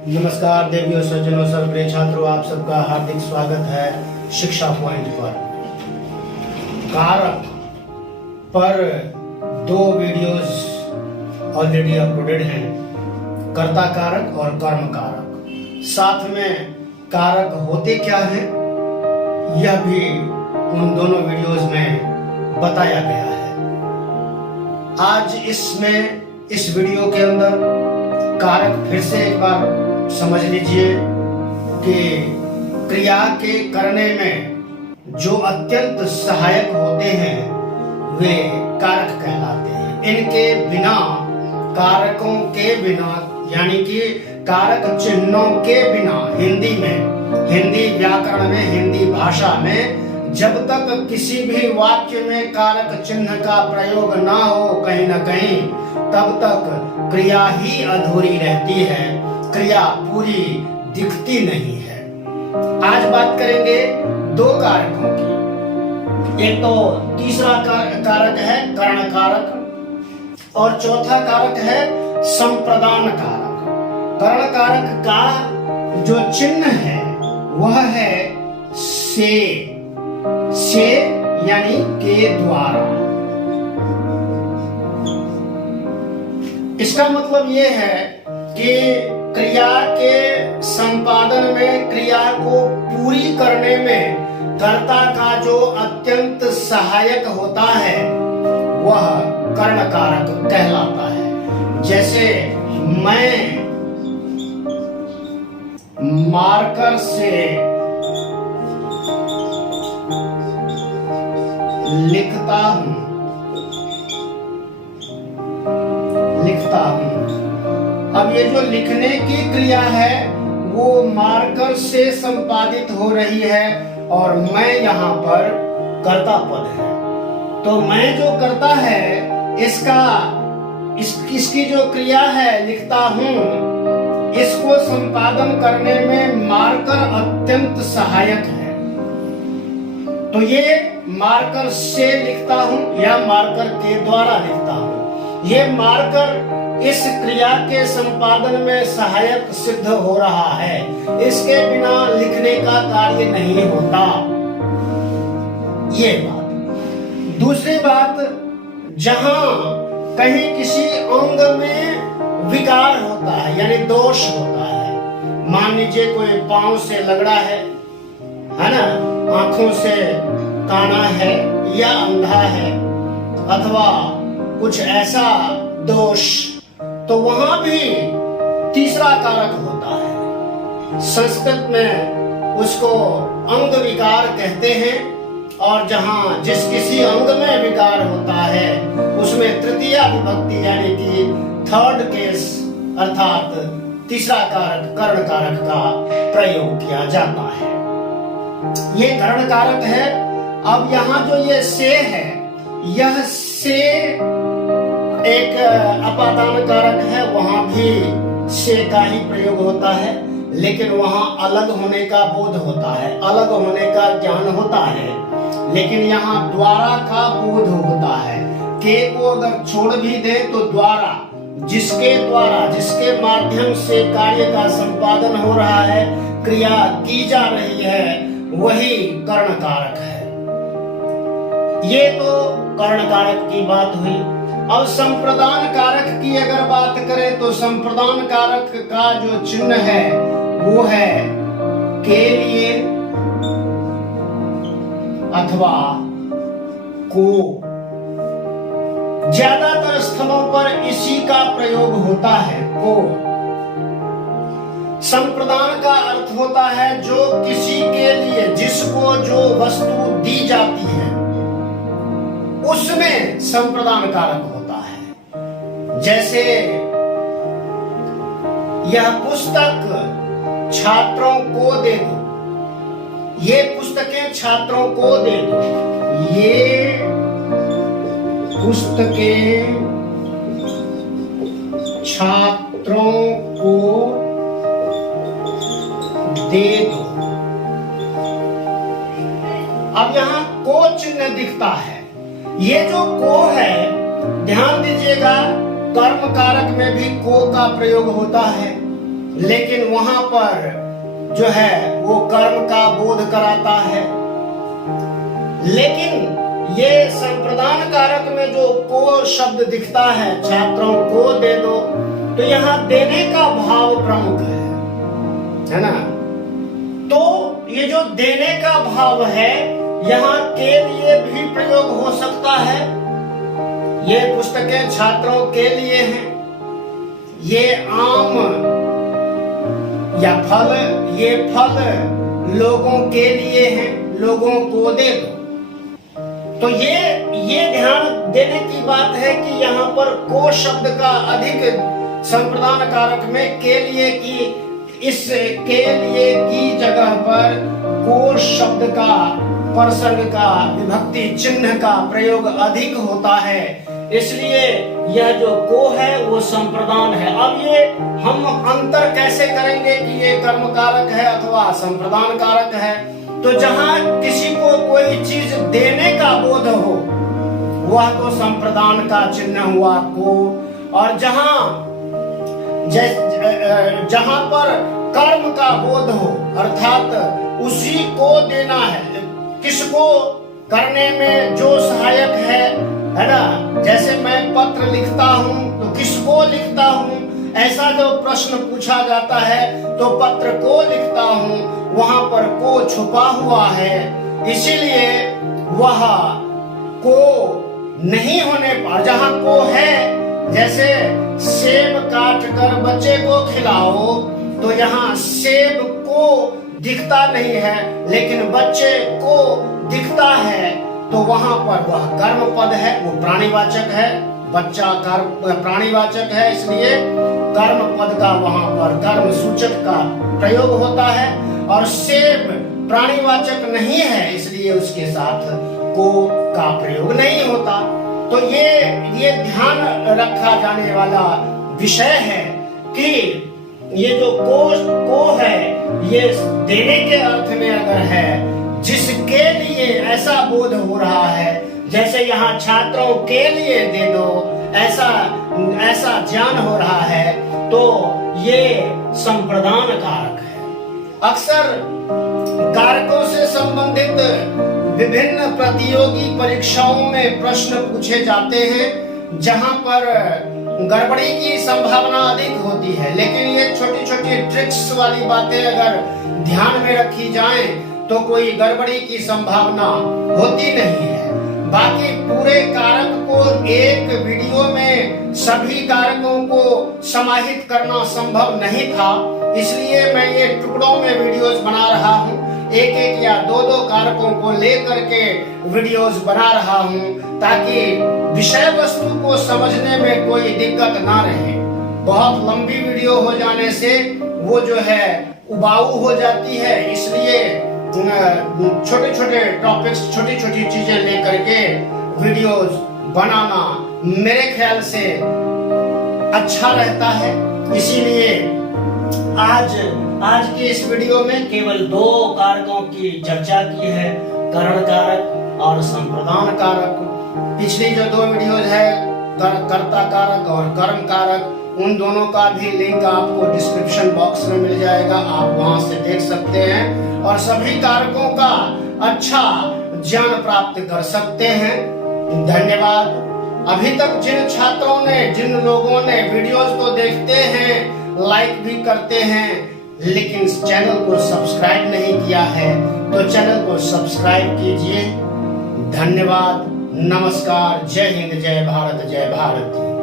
नमस्कार देवियों, सज्जनों, सर्वप्रिय छात्रों, आप सबका हार्दिक स्वागत है शिक्षा पॉइंट पर। कारक पर 2 वीडियोस ऑलरेडी अपलोडेड हैं, कर्ता कारक और कर्म कारक। साथ में कारक होते क्या हैं यह भी उन दोनों वीडियोस में बताया गया है। आज इस वीडियो के अंदर कारक फिर से एक बार समझ लीजिए कि क्रिया के करने में जो अत्यंत सहायक होते हैं वे कारक कहलाते हैं। इनके बिना, कारकों के बिना, यानी कि कारक चिन्हों के बिना, हिंदी व्याकरण में, हिंदी भाषा में जब तक किसी भी वाक्य में कारक चिन्ह का प्रयोग ना हो कहीं ना कहीं, तब तक क्रिया ही अधूरी रहती है, क्रिया पूरी दिखती नहीं है। आज बात करेंगे 2 कारकों की। एक तो तीसरा कारक है कर्ण कारक और चौथा कारक है संप्रदान कारक। कर्ण कारक का जो चिन्ह है वह है से यानी के द्वारा। इसका मतलब यह है कि क्रिया के संपादन में, क्रिया को पूरी करने में कर्ता का जो अत्यंत सहायक होता है वह कर्ण कारक कहलाता है। जैसे मैं मार्कर से लिखता हूं, अब ये जो लिखने की क्रिया है वो मार्कर से संपादित हो रही है और मैं यहाँ पर कर्ता पद है। तो मैं जो करता है इसकी जो क्रिया है लिखता हूं, इसको संपादन करने में मार्कर अत्यंत सहायक है। तो ये मार्कर से लिखता हूं या मार्कर के द्वारा लिखता हूं, ये मार्कर इस क्रिया के संपादन में सहायक सिद्ध हो रहा है। इसके बिना लिखने का कार्य नहीं होता। ये बात। दूसरी बात, जहां कहीं किसी अंग में विकार होता है यानी दोष होता है, मान लीजिए कोई पांव से लगड़ा है ना, आंखों से काना है या अंधा है अथवा कुछ ऐसा दोष, तो वहां भी तीसरा कारक होता है। संस्कृत में उसको अंग विकार कहते हैं और जहां जिस किसी अंग में विकार होता है उसमें तृतीया विभक्ति यानी कि थर्ड केस अर्थात तीसरा कारक कर्ण कारक का प्रयोग किया जाता है। ये कर्ण कारक है। अब यहाँ जो ये से है, यह से एक अपादान कारक है, वहां भी से का ही प्रयोग होता है, लेकिन वहां अलग होने का बोध होता है, अलग होने का ज्ञान होता है, लेकिन यहाँ द्वारा का बोध होता है। के को अगर छोड़ भी दे तो द्वारा, जिसके माध्यम से कार्य का संपादन हो रहा है, क्रिया की जा रही है, वही कर्ण कारक है। ये तो कर्ण कारक की बात हुई। अब संप्रदान कारक की अगर बात करें तो संप्रदान कारक का जो चिन्ह है वो है के लिए अथवा को। ज्यादातर स्थलों पर इसी का प्रयोग होता है, को। संप्रदान का अर्थ होता है जो किसी के लिए, जिसको जो वस्तु दी जाती है उसमें संप्रदान कारक होता है। जैसे यह पुस्तक छात्रों को दे दो, ये पुस्तकें छात्रों को दे दो, ये पुस्तकें छात्रों को दे दो। अब यहां को चिन्ह दिखता है। ये जो को है, ध्यान दीजिएगा, कर्म कारक में भी को का प्रयोग होता है। लेकिन वहां पर जो है वो कर्म का बोध कराता है। लेकिन ये संप्रदान कारक में जो को शब्द दिखता है, छात्रों को दे दो, तो यहाँ देने का भाव प्रमुख है ना। तो ये जो देने का भाव है यहाँ के लिए भी प्रयोग हो सकता है। ये पुस्तकें छात्रों के लिए हैं। ये आम या फल, ये फल लोगों के लिए हैं, लोगों को दे दो। तो ये ध्यान देने की बात है कि यहाँ पर को शब्द का अधिक संप्रदान कारक में के लिए की, इस के लिए की जगह पर को शब्द का, परसर्ग का, विभक्ति चिन्ह का प्रयोग अधिक होता है। इसलिए यह जो को है वो संप्रदान है। अब ये हम अंतर कैसे करेंगे कि ये कर्म कारक है अथवा संप्रदान कारक है? तो जहां किसी को कोई चीज देने का बोध हो वह तो संप्रदान का चिन्ह हुआ को, और जहां पर कर्म का बोध हो अर्थात उसी को देना है, किसको करने में जो सहायक है ना। जैसे मैं पत्र लिखता हूँ तो किसको लिखता हूँ, ऐसा जो प्रश्न पूछा जाता है तो पत्र को लिखता हूँ, वहां पर को छुपा हुआ है। इसीलिए वह को नहीं होने पर, जहां को है, जैसे सेब काट कर बच्चे को खिलाओ, तो यहाँ सेब को दिखता नहीं है लेकिन बच्चे को दिखता है, तो वहां पर वह कर्म पद है, वो प्राणीवाचक है। बच्चा कर्म प्राणीवाचक है, इसलिए कर्म पद का वहां पर कर्म सूचक का प्रयोग होता है। और सेब प्राणीवाचक नहीं है, इसलिए उसके साथ को का प्रयोग नहीं होता। तो ये ध्यान रखा जाने वाला विषय है कि ये जो को है ये देने के अर्थ में अगर है, जिसके लिए ऐसा बोध हो रहा है, जैसे यहाँ छात्रों के लिए दे दो, ऐसा ज्ञान हो रहा है, तो ये संप्रदान कारक है। अक्सर कारकों से संबंधित विभिन्न प्रतियोगी परीक्षाओं में प्रश्न पूछे जाते हैं जहां पर गड़बड़ी की संभावना अधिक होती है, लेकिन ये छोटी छोटी ट्रिक्स वाली बातें अगर ध्यान में रखी जाएं तो कोई गड़बड़ी की संभावना होती नहीं है। बाकी पूरे कारक को एक वीडियो में सभी कारकों को समाहित करना संभव नहीं था, इसलिए मैं ये टुकड़ों में वीडियोस बना रहा हूँ। एक एक या दो दो कारकों को लेकर के वीडियोस बना रहा हूँ ताकि विषय वस्तु को समझने में कोई दिक्कत ना रहे। बहुत लंबी वीडियो हो जाने से वो जो है उबाऊ हो जाती है, इसलिए छोटे छोटे टॉपिक्स, छोटी छोटी चीजें लेकर के वीडियोस बनाना मेरे ख्याल से अच्छा रहता है। इसीलिए आज के इस वीडियो में केवल दो कारकों की चर्चा की है, करण कारक और संप्रदान कारक। पिछली जो दो वीडियोज है कर्ता कारक और कर्म कारक, उन दोनों का भी लिंक आपको डिस्क्रिप्शन बॉक्स में मिल जाएगा, आप वहां से देख सकते हैं और सभी कारकों का अच्छा ज्ञान प्राप्त कर सकते हैं। धन्यवाद। अभी तक जिन छात्रों ने, जिन लोगों ने वीडियोस को देखते हैं, लाइक भी करते हैं, लेकिन इस चैनल को सब्सक्राइब नहीं किया है, तो चैनल को सब्सक्राइब कीजिए। धन्यवाद। नमस्कार। जय हिंद, जय भारत, जय भारत।